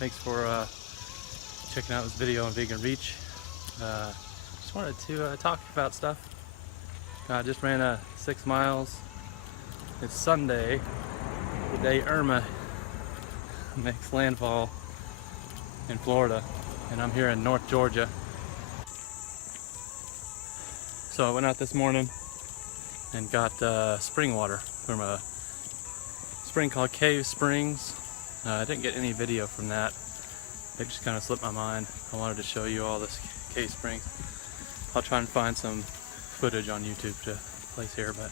Thanks for checking out this video on Vegan Reach. Just wanted to talk about stuff. I just ran 6 miles. It's Sunday, the day Irma makes landfall in Florida, and I'm here in North Georgia. So I went out this morning and got spring water from a spring called Cave Springs. I didn't get any video from that. It just kind of slipped my mind. I wanted to show you all this Cave Springs. I'll try and find some footage on YouTube to place here, but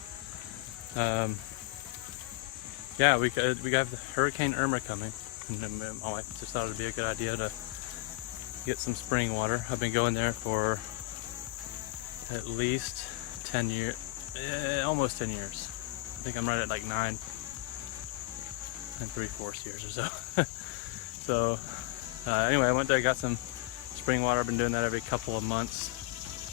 yeah, we got Hurricane Irma coming, and my wife just thought it'd be a good idea to get some spring water. I've been going there for at least 10 years, almost 10 years. I think I'm right at like 9 3/4 years or so. So anyway, I went there, got some spring water. I've been doing that every couple of months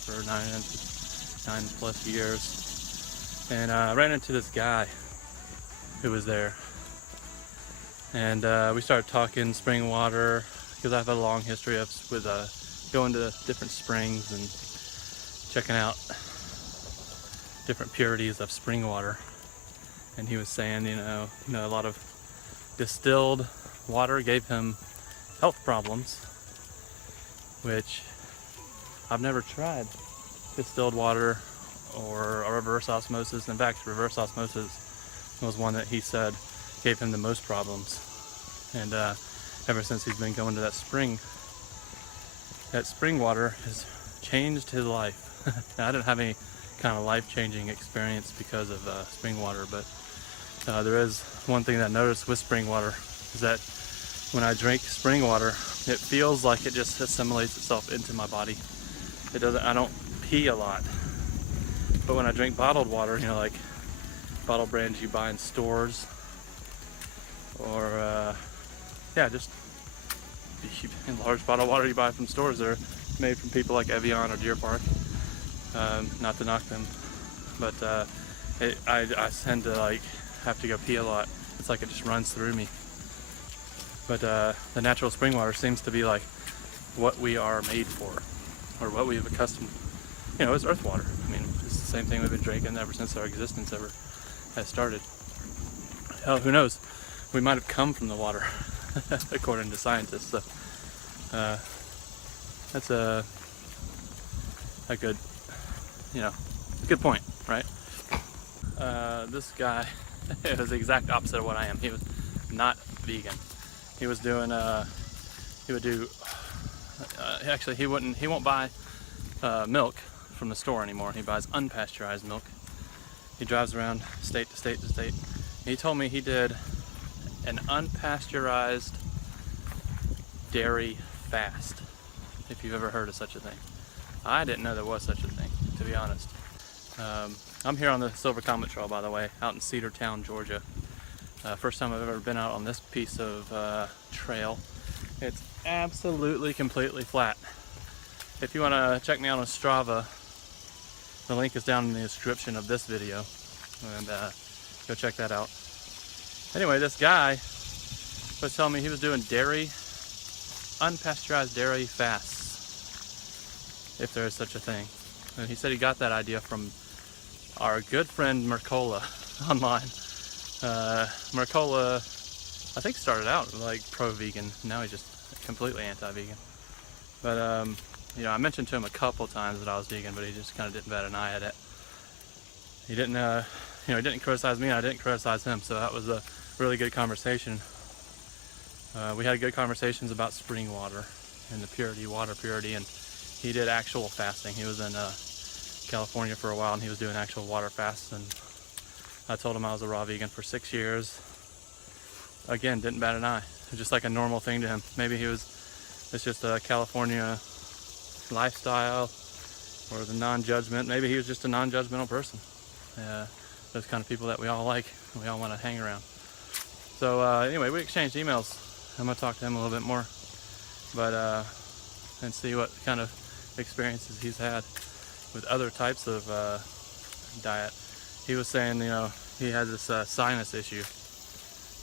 for 9+ years, and I ran into this guy who was there, and we started talking spring water because I've had a long history with going to different springs and checking out different purities of spring water. And he was saying, you know, a lot of distilled water gave him health problems, which I've never tried distilled water or reverse osmosis. In fact, reverse osmosis was one that he said gave him the most problems. And ever since he's been going to that spring water has changed his life. Now, I didn't have any kind of life-changing experience because of spring water, but there is one thing that I noticed with spring water is that when I drink spring water, it feels like it just assimilates itself into my body. It doesn't. I don't pee a lot, but when I drink bottled water, you know, like bottle brands you buy in stores, or yeah, just in large bottled water you buy from stores that are made from people like Evian or Deer Park. Not to knock them, but I tend to like have to go pee a lot. It's like it just runs through me. But the natural spring water seems to be like what we are made for, or what we've accustomed. You know, it's earth water. I mean, it's the same thing we've been drinking ever since our existence ever has started. Hell, who knows? We might have come from the water, according to scientists. So that's a good, you know, good point, right? This guy was the exact opposite of what I am. He was not vegan. He was doing actually he won't buy milk from the store anymore. He buys unpasteurized milk. He drives around state to state to state. He told me he did an unpasteurized dairy fast, if you've ever heard of such a thing. I didn't know there was such a thing, to be honest. I'm here on the Silver Comet Trail, by the way, out in Cedartown, Georgia. First time I've ever been out on this piece of trail. It's absolutely, completely flat. If you want to check me out on STRAVA, the link is down in the description of this video, and go check that out. Anyway, this guy was telling me he was doing unpasteurized dairy fasts, if there is such a thing. And he said he got that idea from our good friend Mercola online. Mercola, I think, started out like pro-vegan. Now he's just completely anti-vegan. But you know, I mentioned to him a couple times that I was vegan, but he just kind of didn't bat an eye at it. He didn't, you know, he didn't criticize me, and I didn't criticize him. So that was a really good conversation. We had good conversations about spring water and the purity, water purity, and he did actual fasting. He was in California for a while, and he was doing actual water fasts, and I told him I was a raw vegan for 6 years. Again, didn't bat an eye. It was just like a normal thing to him. Maybe it's just a California lifestyle, or the non-judgment. Maybe he was just a non-judgmental person. Those kind of people that we all like, and we all want to hang around. So anyway, we exchanged emails. I'm gonna talk to him a little bit more, but and see what kind of experiences he's had with other types of diet. He was saying, you know, he has this sinus issue,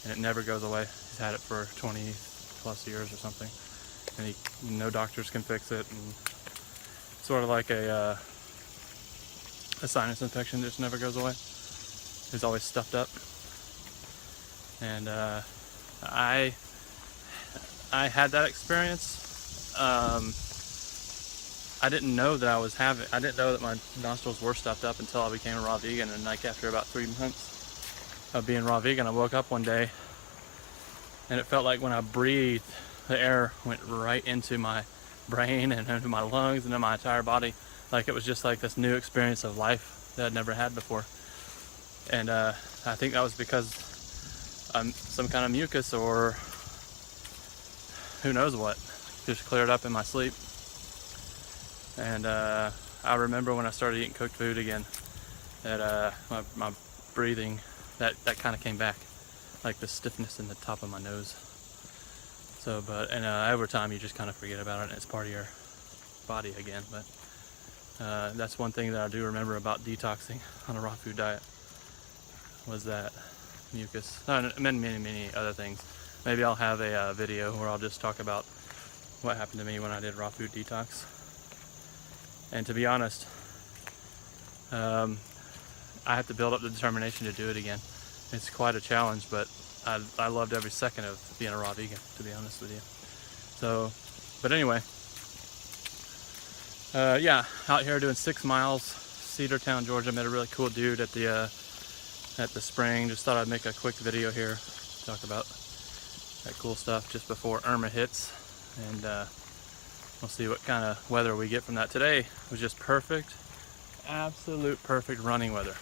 and it never goes away. He's had it for 20, plus years or something, and no doctors can fix it, and sort of like a sinus infection just never goes away. It's always stuffed up. And I had that experience. I didn't know that I didn't know that my nostrils were stuffed up until I became a raw vegan. And like after about 3 months of being raw vegan, I woke up one day and it felt like when I breathed, the air went right into my brain and into my lungs and into my entire body. Like it was just like this new experience of life that I'd never had before. And I think that was because some kind of mucus or who knows what just cleared up in my sleep. And I remember when I started eating cooked food again, that my breathing, that kind of came back, like the stiffness in the top of my nose. So, and over time you just kind of forget about it, and it's part of your body again. But that's one thing that I do remember about detoxing on a raw food diet, was that mucus. And many other things. Maybe I'll have a video where I'll just talk about what happened to me when I did raw food detox. And to be honest, I have to build up the determination to do it again. It's quite a challenge, but I loved every second of being a raw vegan, to be honest with you. So, but anyway, yeah, out here doing 6 miles, Cedartown, Georgia. Met a really cool dude at the spring. Just thought I'd make a quick video here, talk about that cool stuff just before Irma hits, and we'll see what kind of weather we get from that. Today was just perfect, absolute perfect running weather.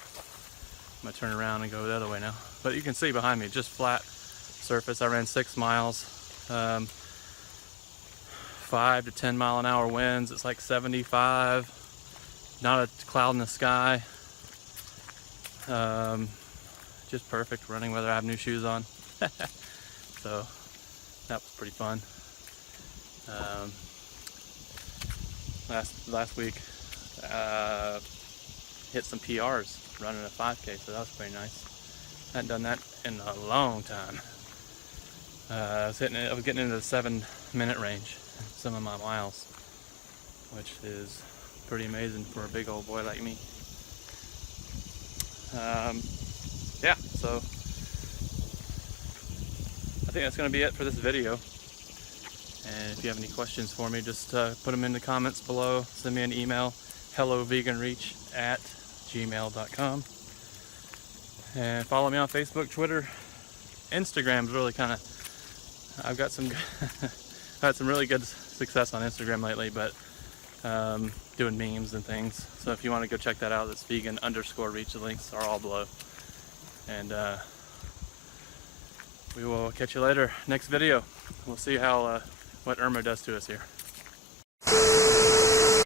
I'm gonna turn around and go the other way now. But you can see behind me, just flat surface. I ran 6 miles, 5 to 10 mile an hour winds. It's like 75, not a cloud in the sky. Just perfect running weather. I have new shoes on. So that was pretty fun. Last week hit some PRs running a 5K, so that was pretty nice. I hadn't done that in a long time. I was getting into the 7-minute range in some of my miles, which is pretty amazing for a big old boy like me. Yeah, so I think that's going to be it for this video. And if you have any questions for me, just put them in the comments below. Send me an email, helloveganreach@gmail.com. And follow me on Facebook, Twitter. Instagram's really kind of, I've got some, I've had some really good success on Instagram lately, but doing memes and things. So if you want to go check that out, it's vegan_reach. The links are all below. And we will catch you later. Next video. We'll see how what Irma does to us here.